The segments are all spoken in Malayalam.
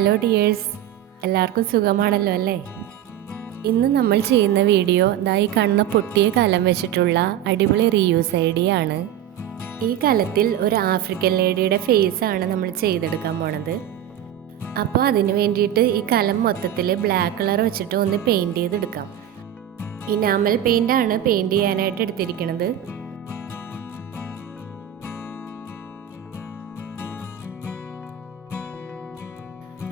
ഹലോ ഡിയേഴ്സ്, എല്ലാവർക്കും സുഖമാണല്ലോ അല്ലേ? ഇന്ന് നമ്മൾ ചെയ്യുന്ന വീഡിയോ ഈ കാണുന്ന പൊട്ടിയ കലം വെച്ചിട്ടുള്ള അടിപൊളി റീയൂസ് ഐഡിയ ആണ്. ഈ കലത്തിൽ ഒരു ആഫ്രിക്കൻ ലേഡിയുടെ ഫേസ് ആണ് നമ്മൾ ചെയ്തെടുക്കാൻ പോണത്. അപ്പോൾ അതിന് വേണ്ടിയിട്ട് ഈ കലം മൊത്തത്തിൽ ബ്ലാക്ക് കളർ വെച്ചിട്ട് ഒന്ന് പെയിൻറ് ചെയ്തെടുക്കാം. ഇനാമൽ പെയിൻ്റ് ആണ് പെയിൻറ് ചെയ്യാനായിട്ട് എടുത്തിരിക്കുന്നത്.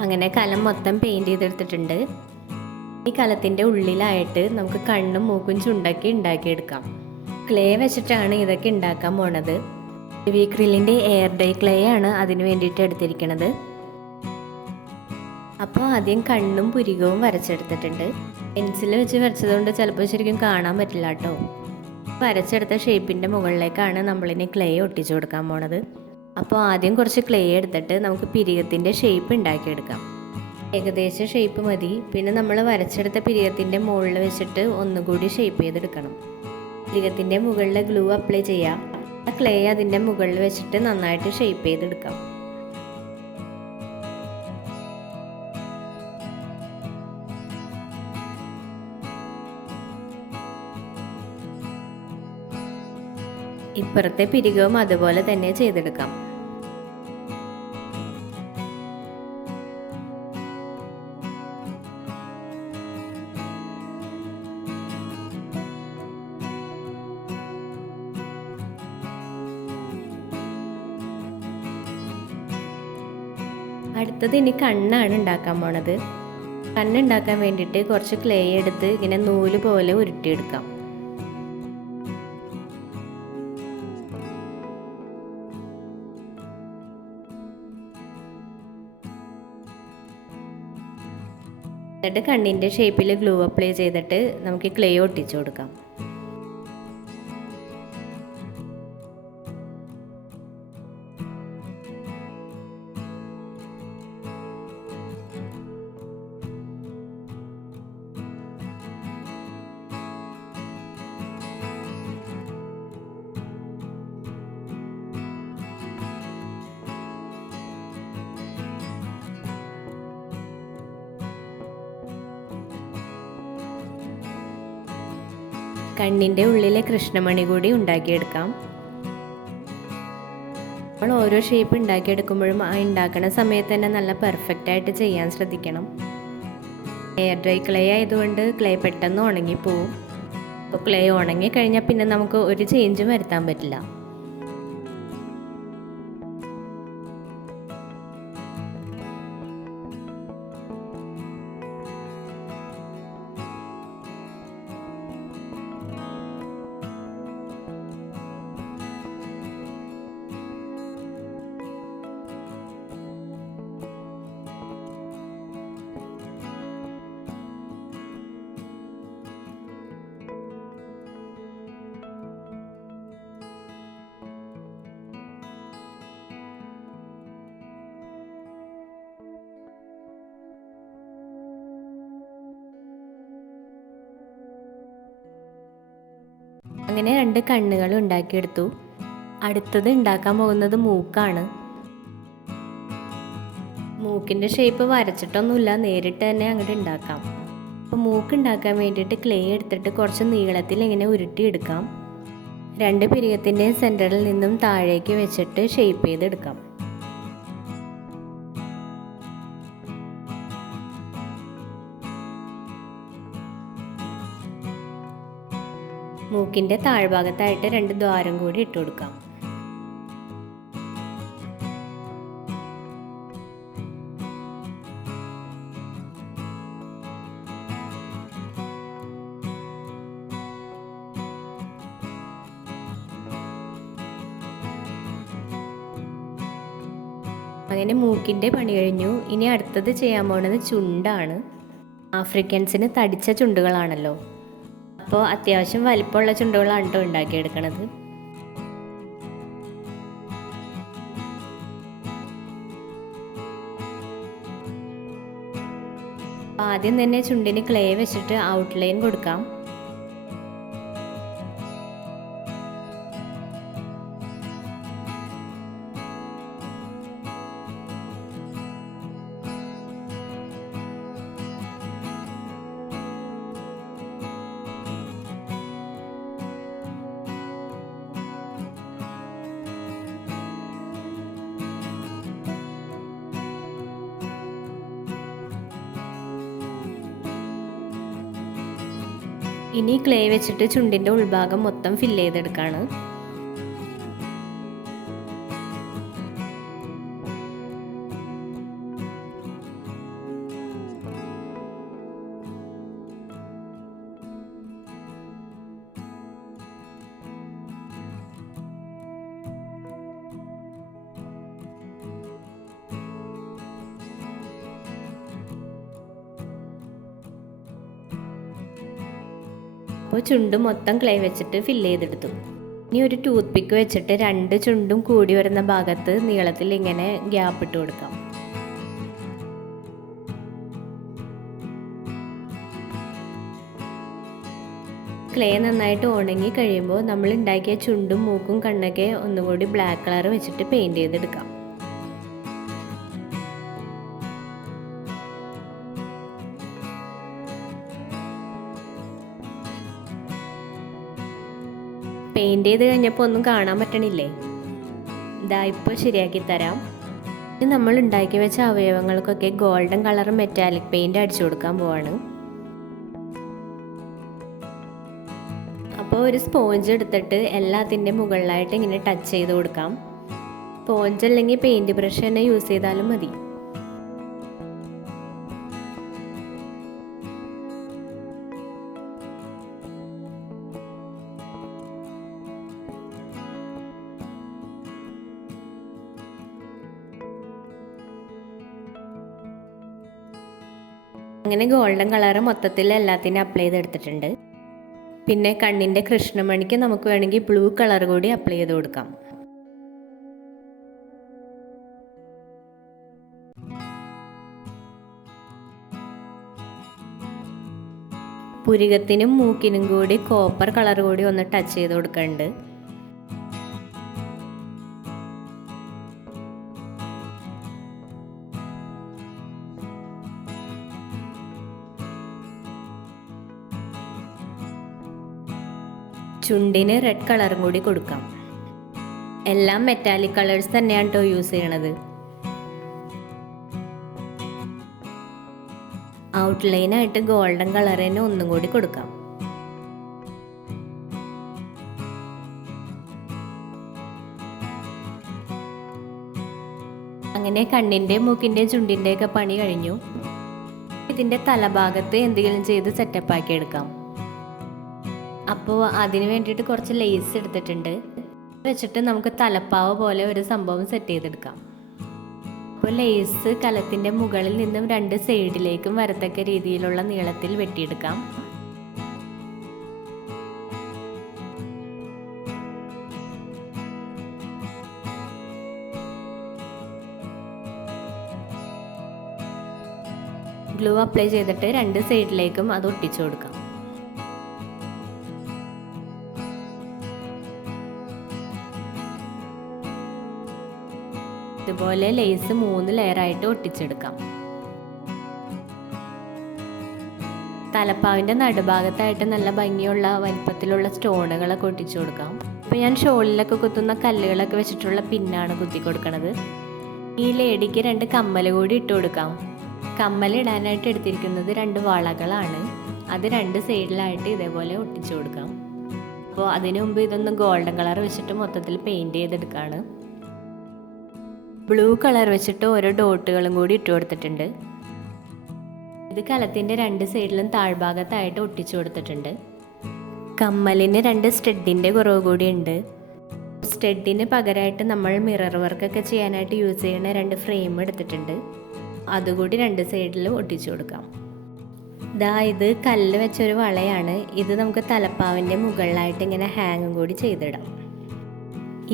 അങ്ങനെ കലം മൊത്തം പെയിൻറ് ചെയ്തെടുത്തിട്ടുണ്ട്. ഈ കലത്തിൻ്റെ ഉള്ളിലായിട്ട് നമുക്ക് കണ്ണും മൂക്കും ചുണ്ടൊക്കെ ഉണ്ടാക്കിയെടുക്കാം. ക്ലേ വെച്ചിട്ടാണ് ഇതൊക്കെ ഉണ്ടാക്കാൻ പോണത്. ക്രിലിൻ്റെ എയർ ഡൈ ക്ലേ ആണ് അതിന് വേണ്ടിയിട്ട് എടുത്തിരിക്കുന്നത്. അപ്പോൾ ആദ്യം കണ്ണും പുരികവും വരച്ചെടുത്തിട്ടുണ്ട്. പെൻസിൽ വെച്ച് വരച്ചതുകൊണ്ട് ചിലപ്പോൾ ശരിക്കും കാണാൻ പറ്റില്ല കേട്ടോ. വരച്ചെടുത്ത ഷേപ്പിൻ്റെ മുകളിലേക്കാണ് നമ്മളിനി ക്ലേ ഒട്ടിച്ചു കൊടുക്കാൻ പോണത്. അപ്പോൾ ആദ്യം കുറച്ച് ക്ലേ എടുത്തിട്ട് നമുക്ക് പിരികത്തിൻ്റെ ഷേപ്പ് ഉണ്ടാക്കിയെടുക്കാം. ഏകദേശം ഷേപ്പ് മതി. പിന്നെ നമ്മൾ വരച്ചെടുത്ത പിരികത്തിൻ്റെ മുകളിൽ വെച്ചിട്ട് ഒന്നുകൂടി ഷേപ്പ് ചെയ്തെടുക്കണം. പിരികത്തിൻ്റെ മുകളിൽ ഗ്ലൂ അപ്ലൈ ചെയ്യാം. ആ ക്ലേ അതിൻ്റെ മുകളിൽ വെച്ചിട്ട് നന്നായിട്ട് ഷേപ്പ് ചെയ്തെടുക്കാം. ഇപ്പുറത്തെ പിരികവും അതുപോലെ തന്നെ ചെയ്തെടുക്കാം. അടുത്തത് ഇനി കണ്ണാണ് ഉണ്ടാക്കാൻ പോണത്. കണ്ണുണ്ടാക്കാൻ വേണ്ടിയിട്ട് കുറച്ച് ക്ലേ എടുത്ത് ഇങ്ങനെ നൂല് പോലെ ഉരുട്ടിയെടുക്കാം. എന്നിട്ട് കണ്ണിൻ്റെ ഷേപ്പിൽ ഗ്ലൂ അപ്ലൈ ചെയ്തിട്ട് നമുക്ക് ക്ലേ ഒട്ടിച്ചു കൊടുക്കാം. കണ്ണിൻ്റെ ഉള്ളിലെ കൃഷ്ണമണി കൂടി ഉണ്ടാക്കിയെടുക്കാം. നമ്മൾ ഓരോ ഷേപ്പ് ഉണ്ടാക്കിയെടുക്കുമ്പോഴും ആ ഉണ്ടാക്കുന്ന സമയത്ത് തന്നെ നല്ല പെർഫെക്റ്റ് ആയിട്ട് ചെയ്യാൻ ശ്രദ്ധിക്കണം. എയർ ഡ്രൈ ക്ലേ ആയതുകൊണ്ട് ക്ലേ പെട്ടെന്ന് ഉണങ്ങിപ്പോവും. അപ്പോൾ ക്ലേ ഉണങ്ങി കഴിഞ്ഞാൽ പിന്നെ നമുക്ക് ഒരു ചേഞ്ചും വരുത്താൻ പറ്റില്ല. അങ്ങനെ 2 കണ്ണുകൾ ഉണ്ടാക്കിയെടുത്തു. അടുത്തത് ഉണ്ടാക്കാൻ പോകുന്നത് മൂക്കാണ്. മൂക്കിൻ്റെ ഷേപ്പ് വരച്ചിട്ടൊന്നുമില്ല, നേരിട്ട് തന്നെ അങ്ങോട്ട് ഉണ്ടാക്കാം. അപ്പോൾ മൂക്ക് ഉണ്ടാക്കാൻ വേണ്ടിയിട്ട് ക്ലേ എടുത്തിട്ട് കുറച്ച് നീളത്തിൽ ഇങ്ങനെ ഉരുട്ടിയെടുക്കാം. 2 പിരികത്തിൻ്റെ സെൻറ്ററിൽ നിന്നും താഴേക്ക് വെച്ചിട്ട് ഷേപ്പ് ചെയ്തെടുക്കാം. മൂക്കിൻ്റെ താഴ്ഭാഗത്തായിട്ട് 2 ദ്വാരം കൂടി ഇട്ട് കൊടുക്കാം. അങ്ങനെ മൂക്കിൻ്റെ പണി കഴിഞ്ഞു. ഇനി അടുത്തത് ചെയ്യാൻ പോകുന്നത് ചുണ്ടാണ്. ആഫ്രിക്കൻസിന് തടിച്ച ചുണ്ടുകളാണല്ലോ. അപ്പോൾ അത്യാവശ്യം വലിപ്പമുള്ള ചുണ്ടുകളാണ് കേട്ടോ ഉണ്ടാക്കിയെടുക്കണത്. ആദ്യം തന്നെ ചുണ്ടിന് ക്ലേ വെച്ചിട്ട് ഔട്ട്ലൈൻ കൊടുക്കാം. ഇനി ക്ലേ വെച്ചിട്ട് ചുണ്ടിൻ്റെ ഉൾഭാഗം മൊത്തം ഫില്ല് ചെയ്തെടുക്കുകയാണ്. അപ്പോൾ ചുണ്ട് മൊത്തം ക്ലേ വെച്ചിട്ട് ഫില്ല് ചെയ്തെടുത്തു. ഇനി ഒരു ടൂത്ത് പിക്ക് വെച്ചിട്ട് 2 ചുണ്ടും കൂടി വരുന്ന ഭാഗത്ത് നീളത്തിൽ ഇങ്ങനെ ഗ്യാപ്പ് ഇട്ട് കൊടുക്കാം. ക്ലേ നന്നായിട്ട് ഉണങ്ങി കഴിയുമ്പോൾ നമ്മൾ ഉണ്ടാക്കിയ ചുണ്ടും മൂക്കും കണ്ണൊക്കെ ഒന്നുകൂടി ബ്ലാക്ക് കളർ വെച്ചിട്ട് പെയിൻറ് ചെയ്തെടുക്കാം. പെയിൻറ് ചെയ്ത് കഴിഞ്ഞപ്പോൾ ഒന്നും കാണാൻ പറ്റണില്ലേ? ഇതാ ഇപ്പോൾ ശരിയാക്കി തരാം. ഇനി നമ്മൾ ഉണ്ടാക്കി വെച്ച അവയവങ്ങൾക്കൊക്കെ ഗോൾഡൻ കളർ മെറ്റാലിക് പെയിൻറ് അടിച്ചു കൊടുക്കാൻ പോവാണ്. അപ്പോൾ ഒരു സ്പോഞ്ച് എടുത്തിട്ട് എല്ലാത്തിൻ്റെ മുകളിലായിട്ട് ഇങ്ങനെ ടച്ച് ചെയ്ത് കൊടുക്കാം. സ്പോഞ്ച് അല്ലെങ്കിൽ പെയിൻറ് ബ്രഷ് തന്നെ യൂസ് ചെയ്താലും മതി. അങ്ങനെ ഗോൾഡൻ കളർ മൊത്തത്തിൽ എല്ലാത്തിനും അപ്ലൈ ചെയ്തെടുത്തിട്ടുണ്ട്. പിന്നെ കണ്ണിൻ്റെ കൃഷ്ണമണിക്ക് നമുക്ക് വേണമെങ്കിൽ ബ്ലൂ കളർ കൂടി അപ്ലൈ ചെയ്ത് കൊടുക്കാം. പുരികത്തിനും മൂക്കിനും കൂടി കോപ്പർ കളർ കൂടി ഒന്ന് ടച്ച് ചെയ്ത് കൊടുക്കുന്നുണ്ട്. ചുണ്ടിന് റെഡ് കളറും കൂടി കൊടുക്കാം. എല്ലാം മെറ്റാലിക് കളേഴ്സ് തന്നെയാണ് കേട്ടോ യൂസ് ചെയ്യണത്. ഔട്ട്ലൈനായിട്ട് ഗോൾഡൻ കളർ തന്നെ ഒന്നും കൂടി കൊടുക്കാം. അങ്ങനെ കണ്ണിൻ്റെ മൂക്കിൻ്റെ ചുണ്ടിൻ്റെയൊക്കെ പണി കഴിഞ്ഞു. ഇതിൻ്റെ തലഭാഗത്ത് എന്തെങ്കിലും ചെയ്ത് സെറ്റപ്പാക്കി എടുക്കാം. അപ്പോൾ അതിന് വേണ്ടിയിട്ട് കുറച്ച് ലേസ് എടുത്തിട്ടുണ്ട്. വെച്ചിട്ട് നമുക്ക് തലപ്പാവ് പോലെ ഒരു സംഭവം സെറ്റ് ചെയ്തെടുക്കാം. അപ്പോൾ ലേസ് കലത്തിൻ്റെ മുകളിൽ നിന്നും 2 സൈഡിലേക്കും വരത്തക്ക രീതിയിലുള്ള നീളത്തിൽ വെട്ടിയെടുക്കാം. ഗ്ലൂ അപ്ലൈ ചെയ്തിട്ട് 2 സൈഡിലേക്കും അത് ഒട്ടിച്ചു കൊടുക്കാം. ഇതുപോലെ ലേസ് 3 ലെയറായിട്ട് ഒട്ടിച്ചെടുക്കാം. തലപ്പാവിൻ്റെ നടുഭാഗത്തായിട്ട് നല്ല ഭംഗിയുള്ള വലിപ്പത്തിലുള്ള സ്റ്റോണുകളൊക്കെ ഒട്ടിച്ചു കൊടുക്കാം. ഇപ്പോൾ ഞാൻ ഷോളിലൊക്കെ കുത്തുന്ന കല്ലുകളൊക്കെ വെച്ചിട്ടുള്ള പിന്നാണ് കുത്തി കൊടുക്കുന്നത്. ഈ ലേഡിക്ക് 2 കമ്മൽ കൂടി ഇട്ട് കൊടുക്കാം. കമ്മൽ ഇടാനായിട്ട് എടുത്തിരിക്കുന്നത് 2 വളകളാണ്. അത് 2 സൈഡിലായിട്ട് ഇതേപോലെ ഒട്ടിച്ചു കൊടുക്കാം. അപ്പോൾ അതിനു മുമ്പ് ഇതൊന്ന് ഗോൾഡൻ കളർ വെച്ചിട്ട് മൊത്തത്തിൽ പെയിൻറ് ചെയ്തെടുക്കുകയാണ്. ബ്ലൂ കളർ വെച്ചിട്ട് ഓരോ ഡോട്ടുകളും കൂടി ഇട്ട് കൊടുത്തിട്ടുണ്ട്. ഇത് കലത്തിൻ്റെ 2 സൈഡിലും താഴ്ഭാഗത്തായിട്ട് ഒട്ടിച്ചു കൊടുത്തിട്ടുണ്ട്. കമ്മലിന് 2 സ്റ്റഡിൻ്റെ കുറവ് കൂടിയുണ്ട്. സ്റ്റഡിന് പകരമായിട്ട് നമ്മൾ മിറർ വർക്കൊക്കെ ചെയ്യാനായിട്ട് യൂസ് ചെയ്യുന്ന 2 ഫ്രെയിം എടുത്തിട്ടുണ്ട്. അതുകൂടി 2 സൈഡിലും ഒട്ടിച്ചു കൊടുക്കാം. ഇത് കല്ല് വെച്ചൊരു വളയാണ്. ഇത് നമുക്ക് തലപ്പാവിൻ്റെ മുകളിലായിട്ട് ഇങ്ങനെ ഹാങ്ങും കൂടി ചെയ്തിടാം.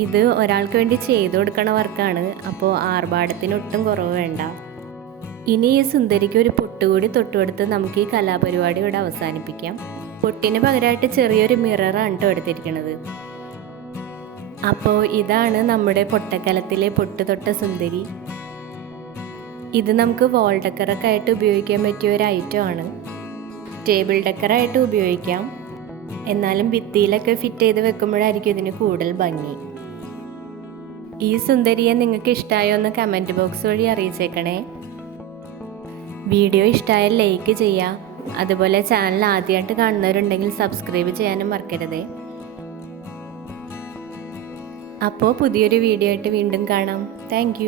ഇത് ഒരാൾക്ക് വേണ്ടി ചെയ്തു കൊടുക്കണ വർക്കാണ്. അപ്പോൾ ആർഭാടത്തിനൊട്ടും കുറവ് വേണ്ട. ഇനി ഈ സുന്ദരിക്ക് ഒരു പൊട്ടുകൂടി തൊട്ടുകൊടുത്ത് നമുക്ക് ഈ കലാപരിപാടി ഇവിടെ അവസാനിപ്പിക്കാം. പൊട്ടിന് പകരമായിട്ട് ചെറിയൊരു മിററാണ് കേട്ടോ എടുത്തിരിക്കുന്നത്. അപ്പോൾ ഇതാണ് നമ്മുടെ പൊട്ടക്കലത്തിലെ പൊട്ട് തൊട്ട സുന്ദരി. ഇത് നമുക്ക് വാൾ ഡെക്കറൊക്കെ ആയിട്ട് ഉപയോഗിക്കാൻ പറ്റിയ ഒരു ഐറ്റമാണ്. ടേബിൾ ഡെക്കറായിട്ട് ഉപയോഗിക്കാം. എന്നാലും ഭിത്തിയിലൊക്കെ ഫിറ്റ് ചെയ്ത് വെക്കുമ്പോഴായിരിക്കും ഇതിന് കൂടുതൽ ഭംഗി. ഈ സുന്ദരിയെ നിങ്ങൾക്ക് ഇഷ്ടമായോ എന്ന് കമൻറ്റ് ബോക്സ് വഴി അറിയിച്ചേക്കണേ. വീഡിയോ ഇഷ്ടമായാൽ ലൈക്ക് ചെയ്യുക. അതുപോലെ ചാനൽ ആദ്യമായിട്ട് കാണുന്നവരുണ്ടെങ്കിൽ സബ്സ്ക്രൈബ് ചെയ്യാനും മറക്കരുതേ. അപ്പോൾ പുതിയൊരു വീഡിയോ ആയിട്ട് വീണ്ടും കാണാം. താങ്ക്